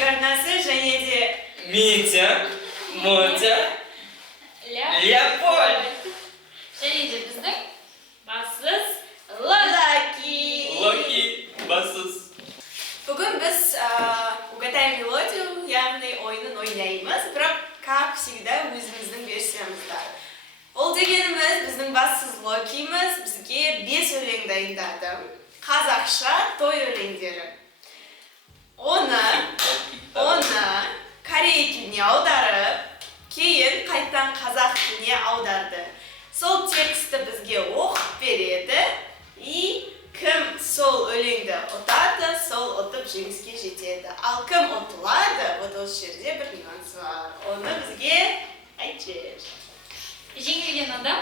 Карнасы және де Митя, Мотя, Леопольд. Және де біздің бассыз Локи. Локи, бассыз. Бүгін біз угадай мелодию, яғни ойынын ойнаймыз, бірақ как всегда өзіміздің версиямызда. Ол дегеніміз біздің бассыз Локиміз бізге 5 өлең дайындады. Қазақша той өлеңдері. Оны корей тіліне аударып, кейін қайтадан қазақ тіліне аударды. Сол тексті бізге оқып береді, и кім сол өлеңді ұтады, сол ұтып жеңіске жетеді. Ал кім ұтылады, вот осы жерде бір нюанс бар. Оны бізге айтшы. Жеңілген адам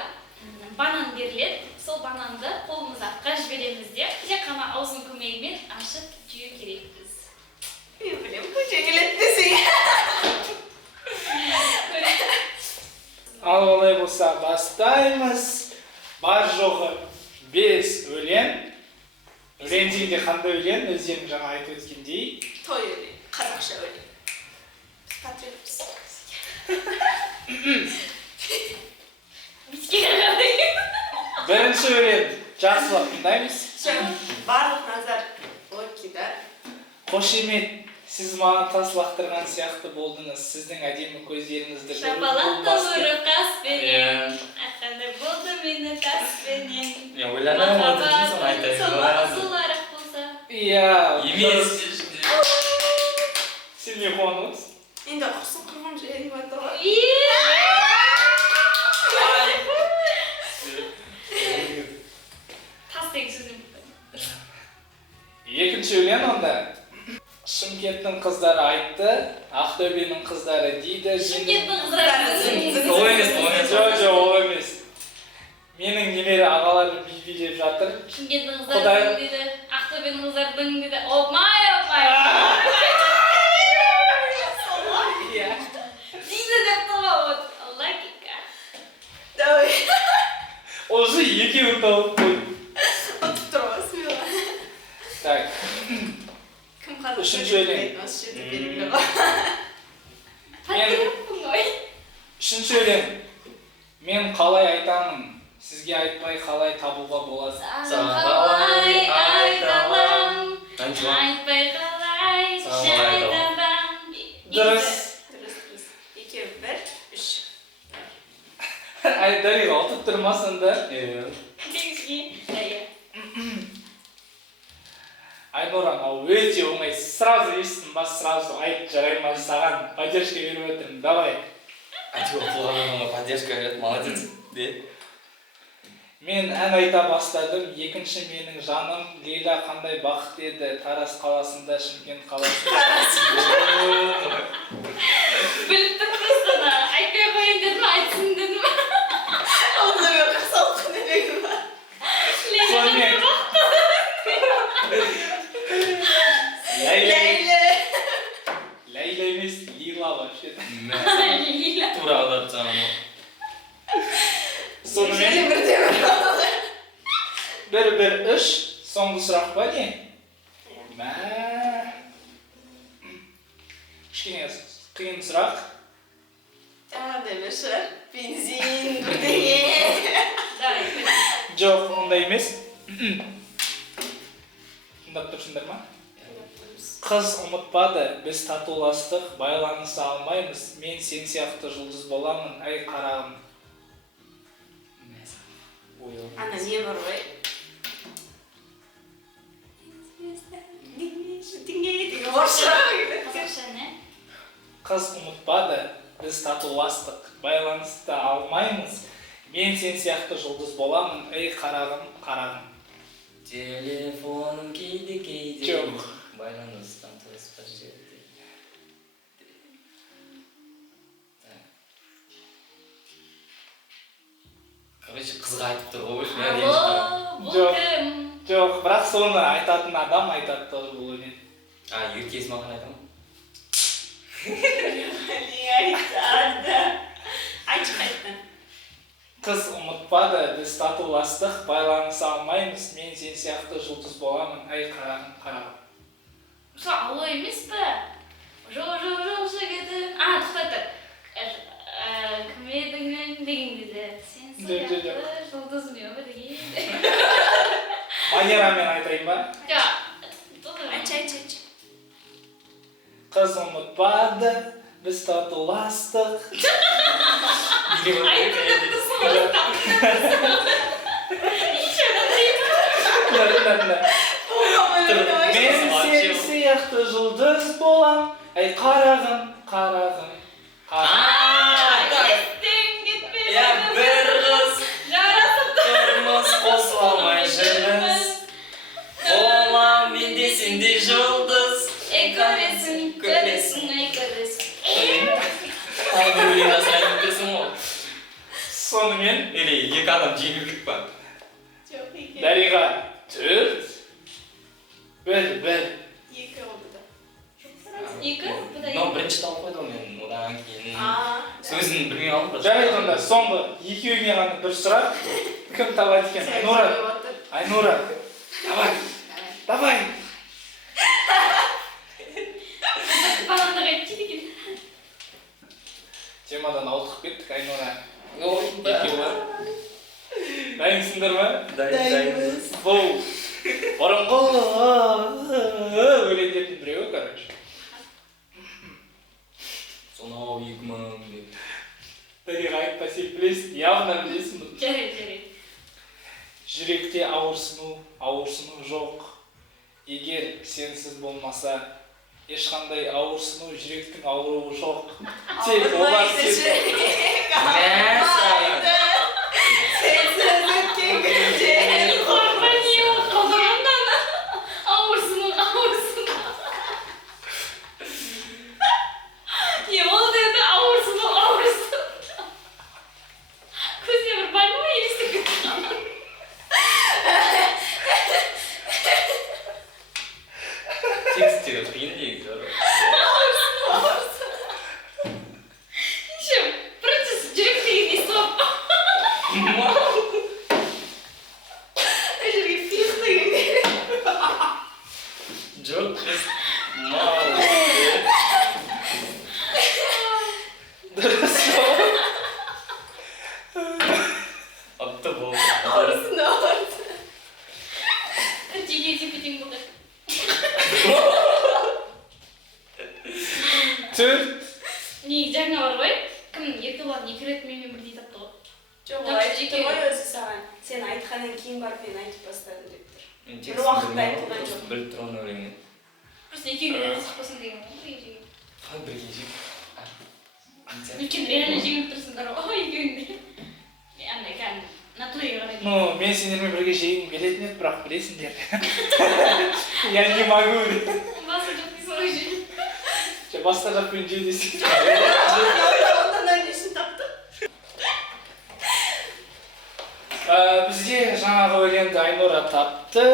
банан беріледі. Сол бананды қолымызға жібереміз де, тек қана аузын көмегімен ашып жеу керекпіз. Мен білем, жеңіледі десең. Ал олай болса бастаймыз. Бар жоғы 5 өлең. Өлең дегенде қандай өлең? Өздерің жаңа айтып өткендей. Той өлең, қазақша өлең. Біз патриотпыз. Бірінші өлең жақсылап тыңдаймыз. Барлық назар Локида. Қошемет, сіз маған тас лақтырған сияқты болдыңыз. Сіздің әдемі көздеріңізді Шапалақты ұрып қаспенен, атқандай болды мені таспенен. Мен ойланамын отырдың соны айтайын. Сол сұларақ болса. Иә. Емес. Сен не қуаныңыз? Енді құрсын құрғым жерім атыға. Тас деген сөзім. Екінші өлең онда. Шымкенттің қыздары айтты, Ақтөбенің қыздары дейді. Шымкенттің қыздары. Ол емес. Жоқ, ол емес. Менің немере ағаларым би-билеп жатыр. Шымкенттің қыздары дейді, Ақтөбенің қыздары дейді. Опмай. Дейді деп тұлға Логика. Давай. Уже екеуін тауып қой. Отып тұрмас мела. Так. Кім қазір Үшінші өлең. Осы жерде белгілі ғой. Патриотпын ғой. Үшінші өлең. Мен қалай айтамын, сізге айтпай қалай табуға болады. Қалай айталам, айтпай қалай жайдабам. Дұрыс. Екеу, бір, үш. Дариға, ұтып тұрмасын да. Айнұран, ау өте оңай. Сразу естім бас, сразу айт жараймай саған. Поддержка беріп өтірім, давай. Айтып оқылғаныңа поддержка береді, молодец. Мен ән айта бастадым. Екінші менің жаным. Лейла қандай бақыт еді. Тараз қаласында, Шымкент қаласында. Біліп тұрмысына, айтпай қойын дедім, айтсын дедім. Онда мен қырсалқын өлеңі бар. Сонымен. Лейла емес, Лила вообще. Лила. Тура аударып жаңағы. Сонымен. Бір, үш. Соңғы сұрақ па не? Мә. Кішкене қиын сұрақ. Жаңа демеші, бензин, бірдеңе. Жоқ, ондай емес. Тыңдап тұрсыңдар ма? Қыз ұмытпады, біз татуластық, байланыса алмаймыз. Мен сен сияқты жұлдыз боламын, ай қарағым. Ана не бар ғой? Қыз ұмытпады, біз татуластық, байланыста алмаймыз. Мен сен сияқты жұлдыз боламын, ай қарағым, қарағым. Телефоным кейде. Жоқ. Байланыстан тырыс бір жерде. Короче, қызға айтып тұр ғой. Алло, бұл кім? Жоқ, бірақ соны айтатын адам айтады бұл өлең. Еркесі маған айтамын. Айтшы қайтты. Қыз ұмытпады, біз татуластық, байланыса алмаймыз. Мен сен сияқты жұлдыз боламын, ай қарағым, қарағым. Алло емес пе? Жоқ жігітім. Тоқтатты. Кім едің деген кезде. Сен сияқты жұлдыз мен деген. Манерамен айтайын ба? Жоқ. Айт. Қыз ұмытпады, біз татуластық. Мен сен сияқты жұлдыз болам, ай қарағым. Естен кетпеді. Я бір қыз тұрмыс қосыла алмай жүрміз. Болам мен де сендей жұлдыз. Көресің, ай көресің. Тағы бір өлең жазып айтып берсің ғой. Сонымен Или екі адам жеңілдік па? Жоқ, екі. Дариға 4, 1. Екі oldu da. Екі? Мынау бірінші тауып қойды ғой мен, одан кейін сөзін білмей қалдым. Жарайды онда соңғы екеуіңе ғана бір сұрақ. Кім табады екен? Айнура. Давай. Баланды қайтып екен. Темадан ауытқып кеттік, Айнура. Екеуі. Дайынсыңдар ма? Дайынбыз. Бұл бұрынғы өлеңдердің біреуі, короче. Сонау 2000 деп. Дариға айтпа, сен білесің, явно білесің. Жарайды. Жүректе ауырсыну жоқ. Егер сенсіз болмаса, ешқандай ауырсыну, жүректің ауруы жоқ. Тек олар сен... Sensiz ötken günce. Korkma niye o kaldırandan? Ağırsın. Ne oldu dedi ağırsın. Kuzey bir bana mı yerisi Текстері қиын негізі. Ничем, процесс жүректегі естіп. Жүрге фихты günleri. Жоқ, біз мау. Дұрыс. Атты болды. Ağrısın. Тиге тепетең болды. 4. Не жаңа бар ғой? Кім Еркебұлан 2 рет менімен бірдей тапты ғой. Жоқ, ол айтты ғой өзі саған. Сен айтқаннан кейін барып мен айтып бастадым деп тұр. Бір уақытта айтылған жоқ. Біліп тұрған өлеңнен. Просто екеуіне шықпасын деген ғой. Бірге жеп. Өйткені реально жеңіп тұрсыңдар ғой екеуіңде. Андай кәдімгі натураға қарайды. Ну, мен сендермен бірге жегім келетін еді, бірақ білесіңдер. Я не могу. Басы жоқ дейсің ғой жеңіп. Басқа жақпен же десең. Ondan öncesini taptım. Бізде жаңағы өлеңді Айнура тапты,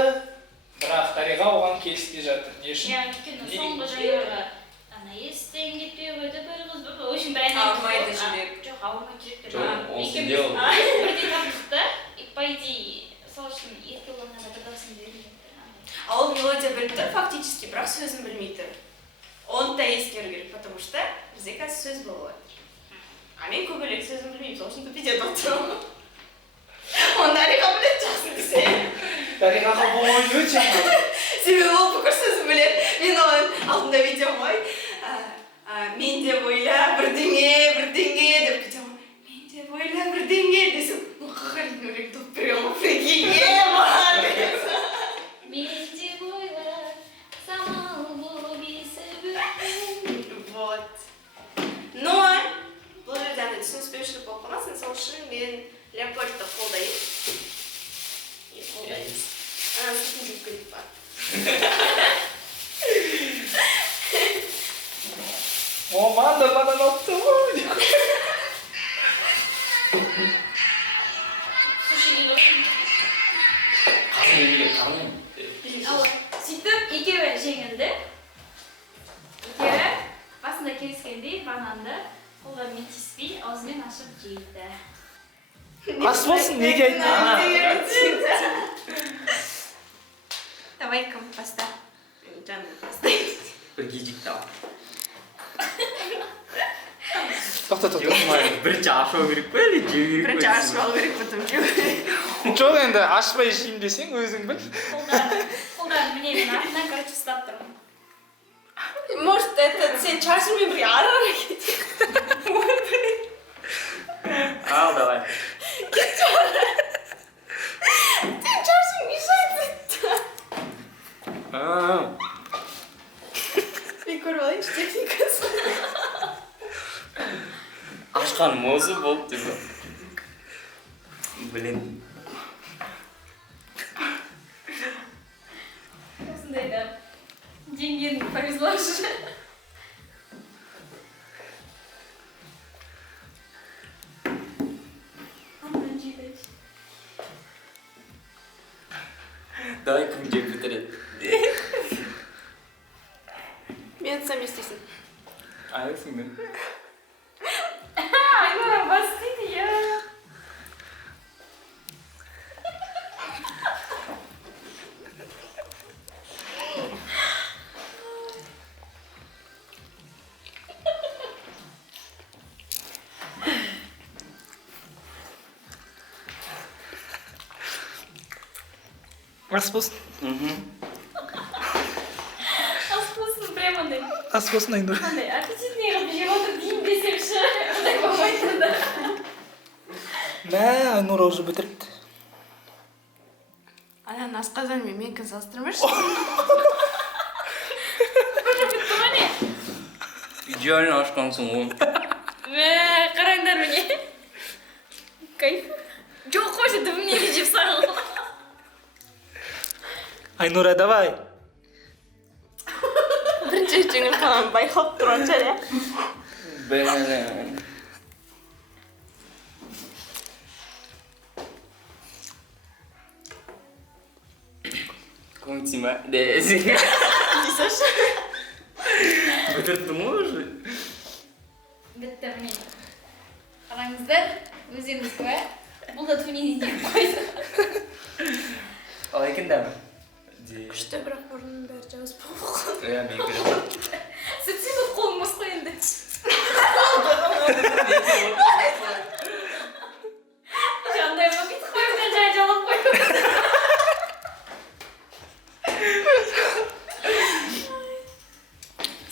бірақ Дариға оған келіспей жатыр. Не үшін? Өйткені соңғы жаңағы естен кетпей қойды бір қыз бір очень бір ән Ауырмайды жүрек. Жоқ, ауырмай жүрек деп. Жоқ, ол сенде ол. Бірдей таптық та, по идее, сол үшін Еркебұланға да бір дауысын бермейді. А ол мелодия біліп тұр фактически, бірақ сөзін білмей тұр. Оны да ескеру керек, потому что бізде қазір сөз болып жатыр. А мен көбірек сөзін білмеймін, сол үшін тупеден отырмын. Оны Дариға біледі жақсы десе. Дариғаға бұл ой өте ыңғайлы. Себебі ол бүкіл сөзін біледі. Мен оған алдында видеом ғой. Мен деп ойла бірдеңе деп видеом. Мен деп ойла бірдеңе десем. Мұқағалидың өлең туып берген ғой. Прикинь, молодец. Мен деп ойла, самал болып есіп өткен. Вот. Но бұл жерде түсініспеушілік болып қалмасын, сол үшін мен Леопольдты қолдаймын. Анасын деп көріп бар. Маманда бадан отты ғой. Суши келді ғой. Қарын елге қарным. Сөйтіп, екеуі жеңілді. Екеуі басында келіскендей бананды қолдарымен тиіспей, аузымен ашып жейді. Ас болсын, неге айтты? Давай-ка поста. Жаным, постай. Бірге жекті ал. тоқтат. Бірінші ашау керек па или жеу керек па? Бірінші ашып алу керек, потом жеу керек. Жоқ енді ашпай жеймін десең өзің біл. Қолдарын міне мен артынан короче ұстап тұрмын. Может, это сен шашыңмен бірге ары-ары кетейік. Ал, давай. Сен шашың мешает сөйтті. Мен көріп алайыншы техникасын. Ашқаным осы болып деп. Блин. Осындай да жеңгенің повезло уже. Андан жейді. Давай кім жеп бітіреді. Мен сам естейсің. Айлысың мен. Айнура бас дейді, я. Ас болсын. Аспосын прямо андай. Ас болсын Айнұр. Андай аппетитный қылып жеп отыр дейін десемші. Ондай болмайды да. Мә, Айнұра уже бітіріпті. Ананың асқазанымен менікін салыстырмашы. Уже бітті ма не? Идеально ашқансың ғой. Мә, қараңдар міне. Кайф. Жоқ қойшы дымнеге жеп сағыл. Айнұра, давай. Бірінші жеңіл қалған байқалып тұрған шығар, иә? Блин. Комтима. Дейсінші? Бітірді ме уже? Бітті міне. Қараңыздар, өзіңіз куә. Бұл да түнеге деп қойды. Ал екен дәмі? Күшті, бірақ бұрынның бәрі жауыз болып қалды. Иә, мен көрем. Сөйтсем бұл қолым бос қой енді. Жандай ма бүйтіп қойымдан жай жалап қойып.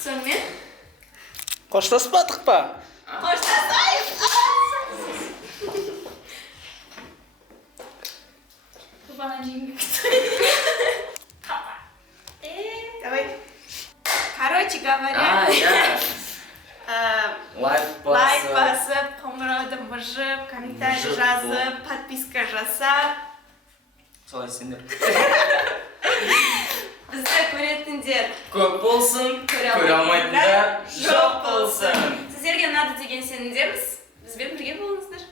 Сонымен? Қоштаспадық па? Қоштасайық! Бана жеңге Давай. Короче говоря, Я. Лайк лайк басып. басып, қоңырауды мыжып, комментарий жазып, подписка жасап, Солай сендер. бізді көретіндер Көп болсын, көре алмайтындар жоқ болсын. Сіздерге ұнады деген сенімдеміз. Бізбен бірге болыңыздар.